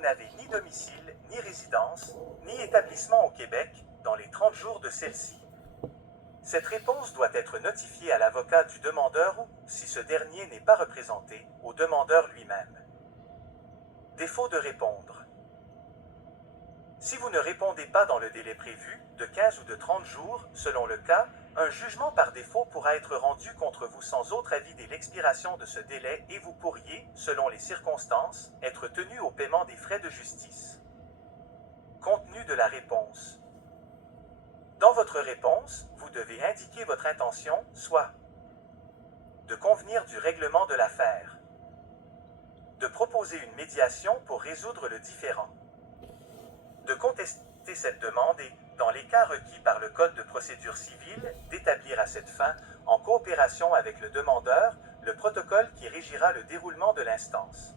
vous n'avez ni domicile, ni résidence, ni établissement au Québec dans les 30 jours de celle-ci. Cette réponse doit être notifiée à l'avocat du demandeur ou, si ce dernier n'est pas représenté, au demandeur lui-même. Défaut de répondre. Si vous ne répondez pas dans le délai prévu, de 15 ou de 30 jours, selon le cas, un jugement par défaut pourra être rendu contre vous sans autre avis dès l'expiration de ce délai et vous pourriez, selon les circonstances, être tenu au paiement des frais de justice. Contenu de la réponse. Dans votre réponse, vous devez indiquer votre intention, soit de convenir du règlement de l'affaire, de proposer une médiation pour résoudre le différend, de contester cette demande et, dans les cas requis par le Code de procédure civile, d'établir à cette fin, en coopération avec le demandeur, le protocole qui régira le déroulement de l'instance.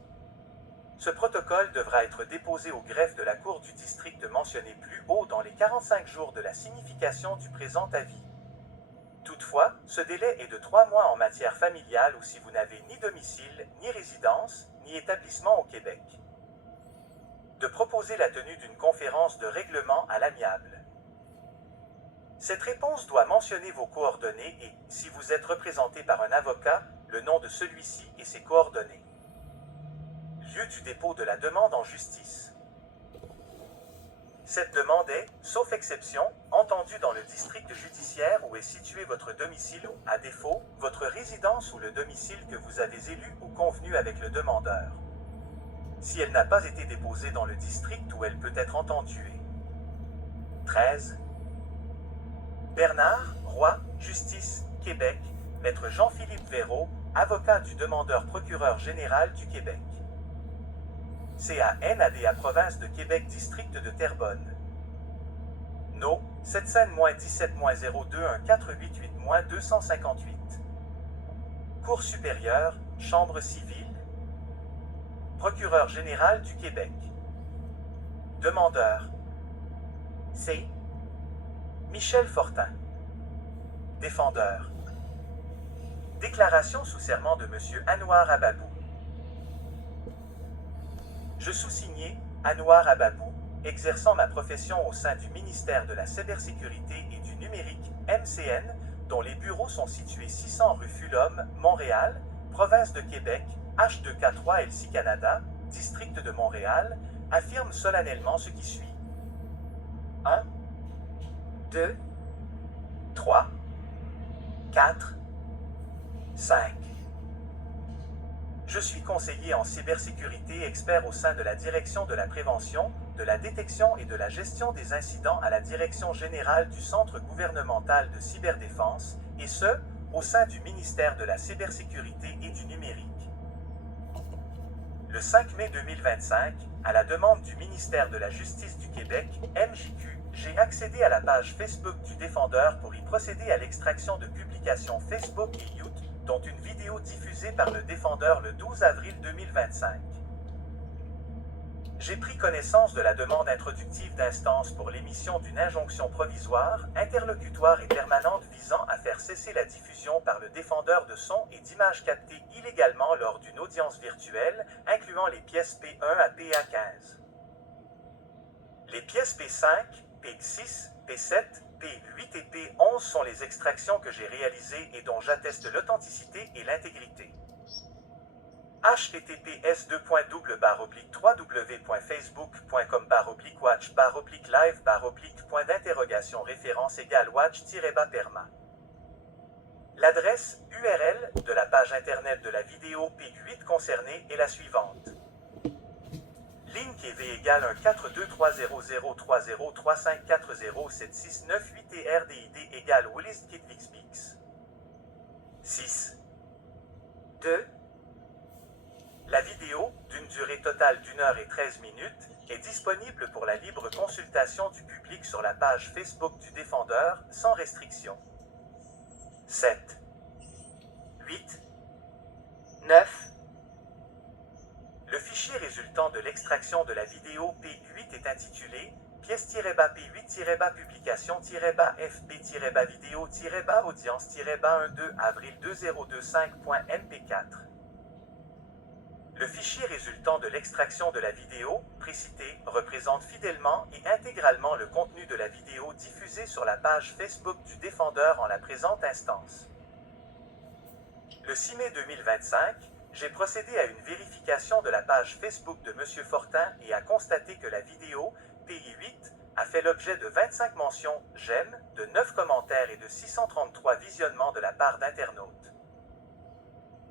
Ce protocole devra être déposé au greffe de la Cour du district mentionné plus haut dans les 45 jours de la signification du présent avis. Toutefois, ce délai est de 3 mois en matière familiale ou si vous n'avez ni domicile, ni résidence, ni établissement au Québec. De proposer la tenue d'une conférence de règlement à l'amiable. Cette réponse doit mentionner vos coordonnées et, si vous êtes représenté par un avocat, le nom de celui-ci et ses coordonnées. Lieu du dépôt de la demande en justice. Cette demande est, sauf exception, entendue dans le district judiciaire où est situé votre domicile ou, à défaut, votre résidence ou le domicile que vous avez élu ou convenu avec le demandeur. Si elle n'a pas été déposée dans le district où elle peut être entendue. 13. Bernard, Roy, Justice, Québec, Maître Jean-Philippe Véraud, avocat du demandeur procureur général du Québec. CANADA Province de Québec District de Terrebonne. No. 7-17-02-1488-258. Cour supérieure, Chambre civile. Procureur général du Québec. Demandeur. C. Michel Fortin. Défendeur. Déclaration sous serment de M. Anouar Ababou. Je sous-signais, Anouar Ababou, exerçant ma profession au sein du ministère de la Cybersécurité et du Numérique, MCN, dont les bureaux sont situés 600 rue Fulhomme, Montréal, province de Québec, H2K3 LC Canada, district de Montréal, affirme solennellement ce qui suit. 1, 2, 3, 4, 5. Je suis conseiller en cybersécurité expert au sein de la Direction de la prévention, de la détection et de la gestion des incidents à la Direction générale du Centre gouvernemental de cyberdéfense, et ce, au sein du ministère de la Cybersécurité et du Numérique. Le 5 mai 2025, à la demande du ministère de la Justice du Québec, MJQ, j'ai accédé à la page Facebook du défendeur pour y procéder à l'extraction de publications Facebook et YouTube, dont une vidéo diffusée par le défendeur le 12 avril 2025. J'ai pris connaissance de la demande introductive d'instance pour l'émission d'une injonction provisoire, interlocutoire et permanente visant à faire cesser la diffusion par le défendeur de sons et d'images captées illégalement lors d'une audience virtuelle, incluant les pièces P1 à PA15. Les pièces P5, P6, P7, P8 et P11 sont les extractions que j'ai réalisées et dont j'atteste l'authenticité et l'intégrité. https://www.facebook.com/watch/live/point d'interrogation référence watch-perma. L'adresse URL de la page internet de la vidéo P8 concernée est la suivante. Link EV égale 142300303540769 et RDID égale Willis Kidvixbix. 6. 2. La vidéo, d'une durée totale d'1 heure et 13 minutes, est disponible pour la libre consultation du public sur la page Facebook du défendeur, sans restriction. 7. 8. 9. Le fichier résultant de l'extraction de la vidéo P8 est intitulé pièce-P8-publication-fp-vidéo-audience-1-2 avril 2025.mp4. Le fichier résultant de l'extraction de la vidéo, précisé présente fidèlement et intégralement le contenu de la vidéo diffusée sur la page Facebook du défendeur en la présente instance. Le 6 mai 2025, j'ai procédé à une vérification de la page Facebook de M. Fortin et a constaté que la vidéo PI8 a fait l'objet de 25 mentions j'aime, de 9 commentaires et de 633 visionnements de la part d'internautes.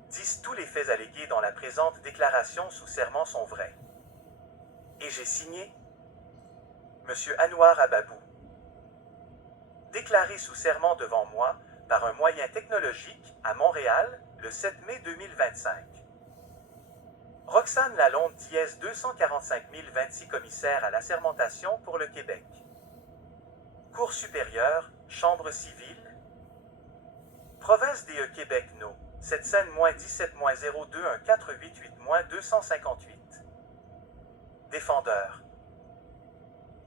10. Tous les faits allégués dans la présente déclaration sous serment sont vrais. Et j'ai signé M. Anouar Ababou. Déclaré sous serment devant moi par un moyen technologique à Montréal le 7 mai 2025. Roxane Lalonde Diez 245 026 commissaire à l'assermentation pour le Québec. Cour supérieure, Chambre civile. Province DE Québec No. 7 17-021488-258. Défendeur.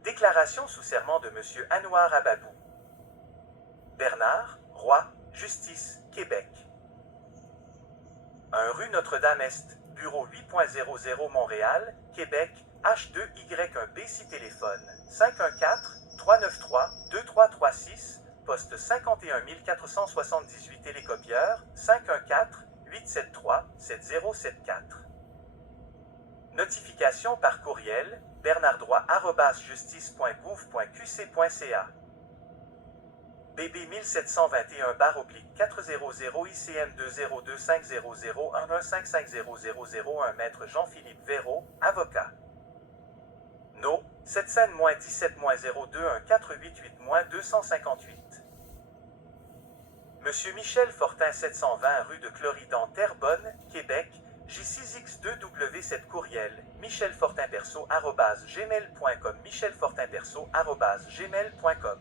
Déclaration sous serment de M. Anouar Ababou. Bernard, Roy, Justice, Québec. 1 rue Notre-Dame-Est, bureau 8.00 Montréal, Québec, H2Y1B 6 téléphone, 514-393-2336, poste 51 478 télécopieur, 514-873-7074. Notification par courriel, bernardroy@justice.gouv.qc.ca. BB 1721-400 ICM 202500115500001 Maître Jean-Philippe Véraud, avocat. No. 7-17-021488-258. Monsieur Michel Fortin 720 rue de Cloridan Terrebonne, Québec, J6X2W7 courriel, michelfortinperso@gmail.com michelfortinperso@gmail.com.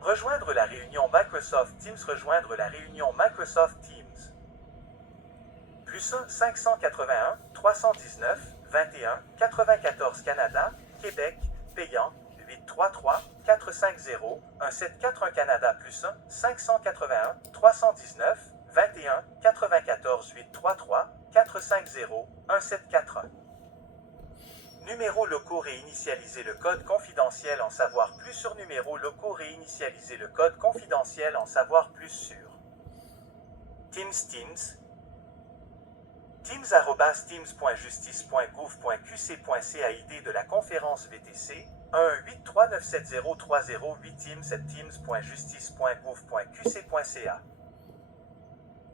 Rejoindre la réunion Microsoft Teams. Rejoindre la réunion Microsoft Teams. +1 581 319 21 94 Canada, Québec, payant 833 450 174 Canada +1 581 319 21 94 833 450 174. Numéros locaux réinitialiser le code confidentiel en savoir plus sur numéros locaux réinitialiser le code confidentiel en savoir plus sur Teams teams@teams.justice.gouv.qc.ca ID de la conférence VTC 1-8397030 teams@teams.justice.gouv.qc.ca.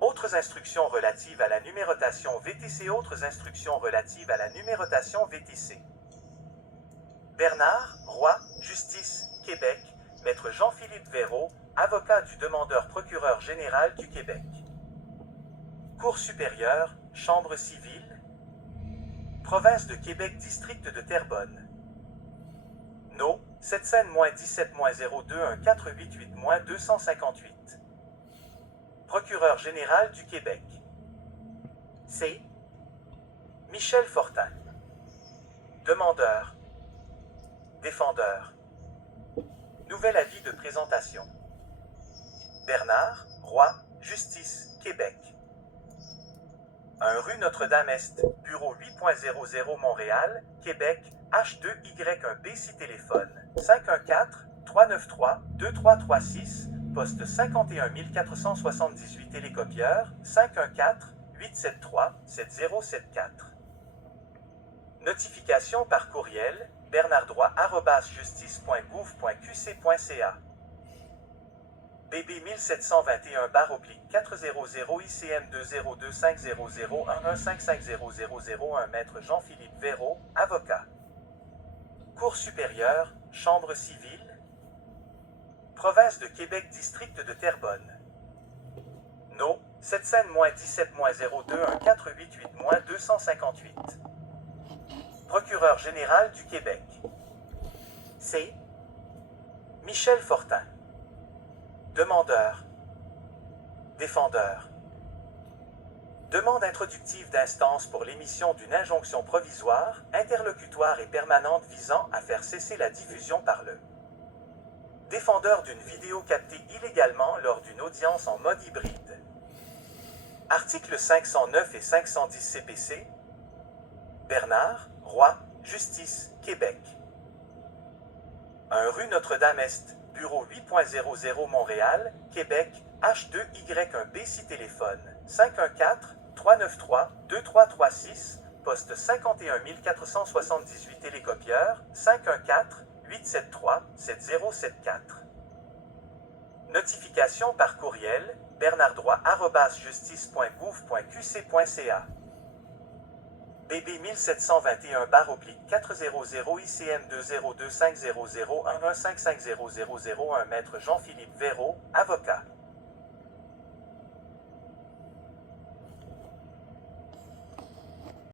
Autres instructions relatives à la numérotation VTC. Autres instructions relatives à la numérotation VTC. Bernard, Roy, Justice, Québec, Maître Jean-Philippe Véraud, avocat du demandeur procureur général du Québec. Cour supérieure, Chambre civile. Province de Québec, district de Terrebonne. No. 7-17-021488-258. Procureur général du Québec. C. Michel Fortin. Demandeur. Défendeur. Nouvel avis de présentation. Bernard, Roy, Justice, Québec. 1 rue Notre-Dame-Est, bureau 8.00 Montréal, Québec, H2Y1B 6 téléphone, 514-393-2336, poste 51 478 télécopieur, 514-873-7074. Notification par courriel, bernardroy@justice.gouv.qc.ca. BB 1721-400 ICM 202500115500001 Maître Jean-Philippe Véraud, avocat. Cour supérieure, Chambre civile. Province de Québec, district de Terrebonne. No. 7-17-021488-258. Procureur général du Québec. C. Michel Fortin. Demandeur. Défendeur. Demande introductive d'instance pour l'émission d'une injonction provisoire, interlocutoire et permanente visant à faire cesser la diffusion par le défendeur d'une vidéo captée illégalement lors d'une audience en mode hybride. Articles 509 et 510 CPC. Bernard, Roy, Justice, Québec. 1 rue Notre-Dame-Est, bureau 8.00 Montréal, Québec, H2Y1B, téléphone 514-393-2336, poste 51 478, télécopieur 514-873-7074. Notification par courriel bernardroit@justice.gouv.qc.ca. BB 1721/400 ICM 202500115500001 Maître Jean-Philippe Véraud, avocat.